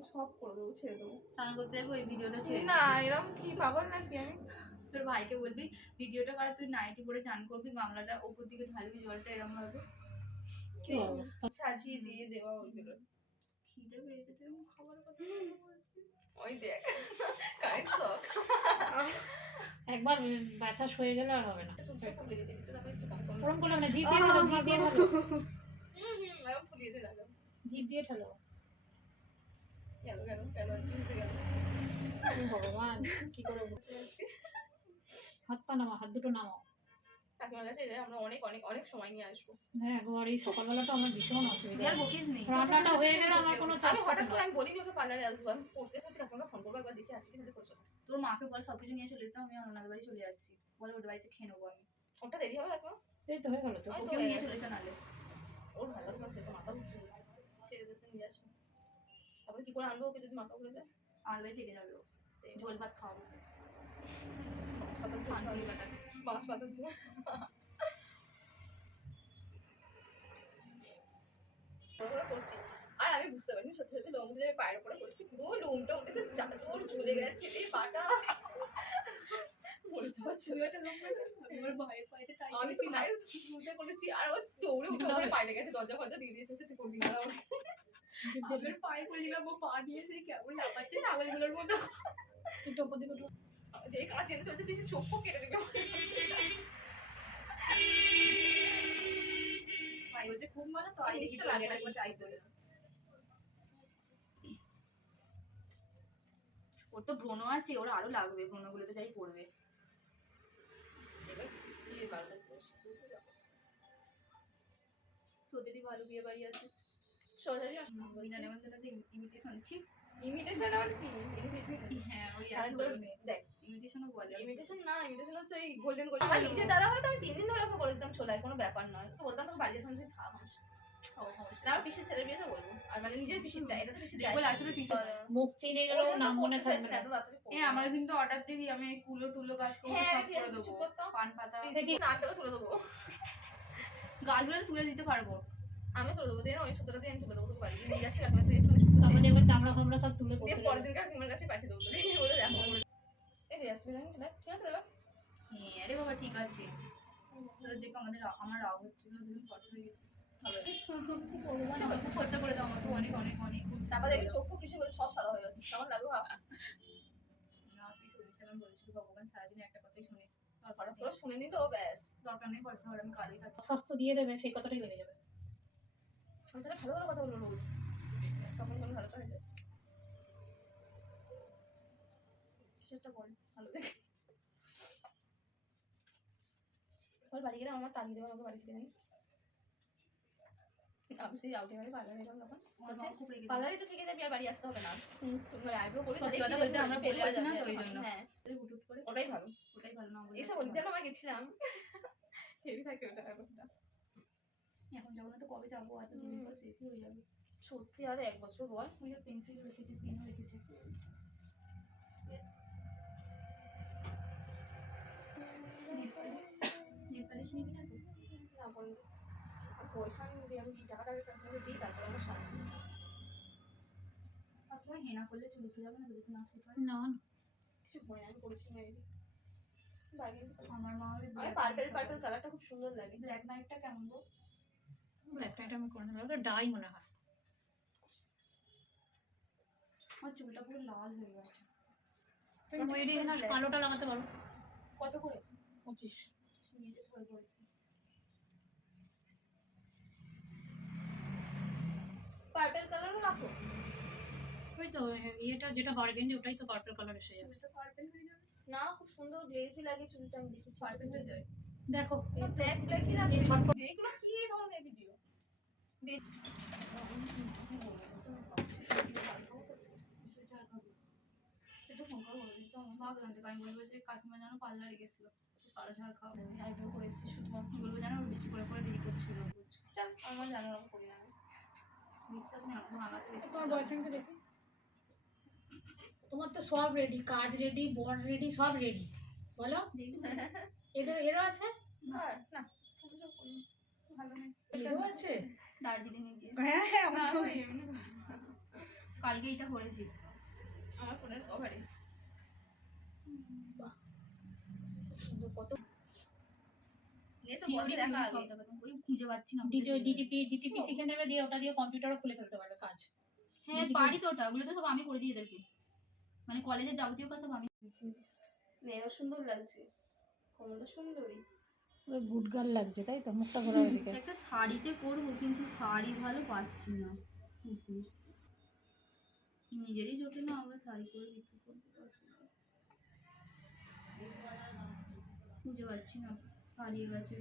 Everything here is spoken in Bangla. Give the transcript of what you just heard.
আমি সব করে দেবো ছেড়ে দেবো স্নান করতে যাব এই ভিডিওটা ছেড়ে না এরকম কি পাগল নাকি আমি তোর ভাইকে বলবি ভিডিওটা করা তুই নাইটি পরে চান করবি গামলাটা উপর দিকে ঢালবি জলটা এরকম ভাবে কি অবস্থা সাজিয়ে দিয়ে দেওয়া ওইগুলো খিদে পেয়েছে তুই খাবারের কথা ওই দেখ কারেন্ট শক একবার ব্যথা সয়ে গেলে আর হবে না খুব লেগেছে কিন্তু তারপর একটু কম কম ওরম করলাম না দিয়ে ঠেলো ঠেলো ফুলিয়ে দিয়ে ঠেলো গেল গেল গেল আজকে গেল হে ভগবান কি করে হাত পা নামা হাত দুটো নামাও কাকিমার কাছে আমরা অনেক অনেক অনেক সময় নিয়ে আসব হ্যাঁ একবার এই সকালবেলাটা আমার ভীষণ অসুবিধা আর বকিস নেই রান্নাটা হয়ে গেলে আমার কোনো চাপ হঠাৎ করে আমি বলিনি ওকে পার্লারে আসব আমি পড়তে এসেছি কাকিমাকে ফোন করব একবার দেখে আজকে তাহলে তোর মাকে বল সব কিছু নিয়ে চলে যেতাম আমি ওনাদের বাড়ি চলে যাচ্ছি বলে ওর বাড়িতে খেয়ে নেব আমি ওটা দেরি হবে এখন এই তো হয়ে গেল তো ওকে নিয়ে গেছে। চলেছে নালে ওর ভালো লাগছে মাথা ঘুরছে ছেড়ে দিতে নিয়ে আসি তারপরে কি করে আনব? ওকে যদি মাথা ঘুরে যায়? আমাদের বাড়ি থেকে যাবে ও। ঝোল ভাত খাওয়াবো। ঝোল। করছি। আর আমি বুঝতে পারিনি সত্যি সত্যি লোম দিয়ে পায়ের উপরে করেছি। পুরো লোমটা উঠেছে চাচর ঝুলে গেছে রে পাটা। ভাইয়ের আমি তো বুঝতে করেছি আর ও দৌড়ে উঠে পায়ে লেগেছে দরজা ফরজা দিয়ে দিয়েছে করবি না। আমার পায়ে পড়েছিলাম ও পা দিয়েছে কেমন লাফাচ্ছে ছাগলগুলোর মতো। একটু ওপর দিকে উঠো। কাজ এনে চলছে তুই চোখও কেটে দেবে। ভাই বলছে খুব মজা তো আর নিচটা লাগে না, একবার ট্রাই করে। ওর তো ব্রণ আছে ওর আরও লাগবে ব্রণগুলো তো যাই পড়বে। এবার বারবার তোদেরই ভালো বিয়ে বাড়ি আছে? সোজাই আসতে ইমিটেশন ছি। ইমিটেশন আর কি? হ্যাঁ ওই আর এক তোর ধরনের দেখ ইমিটেশনও বলে। ইমিটেশন না ইমিটেশন হচ্ছে ওই গোল্ডেন গোল্ডেন আমার নিজের দাদা হলে তো আমি তিন দিন ধরে ওকে বলে দিতাম ছোলায় কোনো ব্যাপার নয়। তো বলতাম তোকে বাড়ি আমার ছেলের বিয়েতে বলব। আর মানে নিজের পিসিরটা এটা তো পিসির মুখ চিনে মনে থাকবে না হ্যাঁ কিন্তু অর্ডার দিবি আমি কুলো টুলো কাজ হ্যাঁ, সব করে দেবো। পান পাতা। দেখি নাকটাও তুলে দেবো। গাছগুলো তুলে দিতে পারব। আমি তুলে দেবো দিয়ে ওই সুতোটা দিয়ে আমি তুলে দেবো তোকে বাড়ি নিয়ে যাচ্ছি আপনার থেকে একটু সুতো তারপর চেয়ে। চামড়া ফামড়া সব তুলে দিয়ে পরের দিন কাকিমার কাছে পাঠিয়ে দেবো তোকে বলে দেখো। এই রিয়াজ বিরিয়ানি দেখ ঠিক আছে হ্যাঁ আরে বাবা ঠিক আছে। দেখে আমাদের আমার রাগ হচ্ছিল দুদিন হয়ে ছোট্ট করে দাও আমাকে অনেক অনেক অনেক। তারপর দেখি চোখ কিছু বলে সব সাদা হয়ে যাচ্ছে কেমন লাগল না সেই বলেছিল ভগবান সারাদিন একটা কথাই শুনে। শুনে নিল ব্যাস। দরকার নেই পয়সা আমি কালই থাকি। স্বাস্থ্য দিয়ে দেবে সেই কথাটাই লেগে যাবে। আমি তাহলে ভালো ভালো কথা বলব রোজ তখন কোনো ভালো হয়ে যায়। সেটা বল? ভালো দেখে। ওর বাড়ি গেলে আমার তাড়িয়ে দেবে আমাকে বাড়ি থেকে জানিস? আমি সেই আউটে বাড়ি পার্লারে গেলাম তখন। বলছে মা খুব রেগে পার্লারে তো থেকে যাবি আর বাড়ি আসতে হবে না। হুম। আইব্রো করে সত্যি কথা বলতে আমরা হয়ে আসি না ওই জন্য। হ্যাঁ। ওটাই ভালো। ওটাই ভালো না এসে বলি কেন আমরা গেছিলাম। হেভি থাকে ওটা ব্যাপারটা। এখন যাব না তো কবে যাব? এত দিন পর শেষই হয়ে যাবে। সত্যি আর এক বছর বল ওই পেন্সিল রেখেছে পেনও রেখেছে। নেপালিশ নিবি না তো? তারপর পয়সা আমি যদি আমি টাকাটা আপনাকে দিই তারপর আমার শান্তি আর কেউ হেনা করলে চুল উঠে যাবে না যদি না শুট হয় না? না কিছু ভয় আমি করেছি মেবি আমার মা ওই আমি পার্পেল পার্পেল কালারটা খুব সুন্দর লাগে। ব্ল্যাক নাইটটা কেমন গো? ব্ল্যাকটা এটা আমি করে নেব। ওটা ডাই মনে হয়। আমার চুলটা পুরো লাল হয়ে গেছে। তুমি ময়ূরী এখানে কালোটা লাগাতে পারো। কত করে? পঁচিশ। নিয়ে যেতে হবে পরে। পার্পেল কালারও রাখো। ওই তো ইয়েটা যেটা বার্গেন্ডি ওটাই তো পার্পল কালার এসে যাবে। পার্পেল হয়ে যাবে। না খুব সুন্দর গ্লেজি লাগে চুলটা আমি দেখেছি। পার্পেল হয়ে যায় দেখো এই ব্ল্যাক ব্ল্যাকই লাগে। এগুলো কি একটু ফোন করে বলে দিত আমার মা জানতে আমি বলব যে কাকিমা যেন পার্লারে গেছিল কালো ঝাড় খাওয়া আইব্রো করে এসেছি শুধুমাত্র বলব যেন বেশি করে করে দেরি করছিল চল আমার জানো আমি করি না বিশ্বাস ভাঙাতে বেশি তোমার বয়ফ্রেন্ডকে দেখে তোমার তো সব রেডি কাজ রেডি বর রেডি সব রেডি বলো? এদের এরও আছে? না না। ভালো নেই। এরও আছে? দার্জিলিং এ গিয়ে। হ্যাঁ হ্যাঁ। কালকে এটা করেছি। আমার ফোনের কভারে কত খুঁজে পাচ্ছি না ডিটিপি ডিটিপি শিখে নেবে দিয়ে ওটা দিয়ে কম্পিউটারও খুলে ফেলতে পারবে কাজ। হ্যাঁ পারি তো ওটা ওগুলো তো সব আমি করে দিই এদেরকে। মানে কলেজের যাবতীয় কাজ সব আমি সুন্দর লাগছে। কমলটা সুন্দরই পুরো গুড গার্ল লাগছে তাই তো? মুখটা ঘোরা এদিকে। একটা শাড়িতে পরবো কিন্তু শাড়ি ভালো পাচ্ছি না সুতির নিজেরই জোটে না আবার শাড়ি করে বিক্রি করতে পারছি না। খুঁজে পাচ্ছি না হারিয়ে গেছে।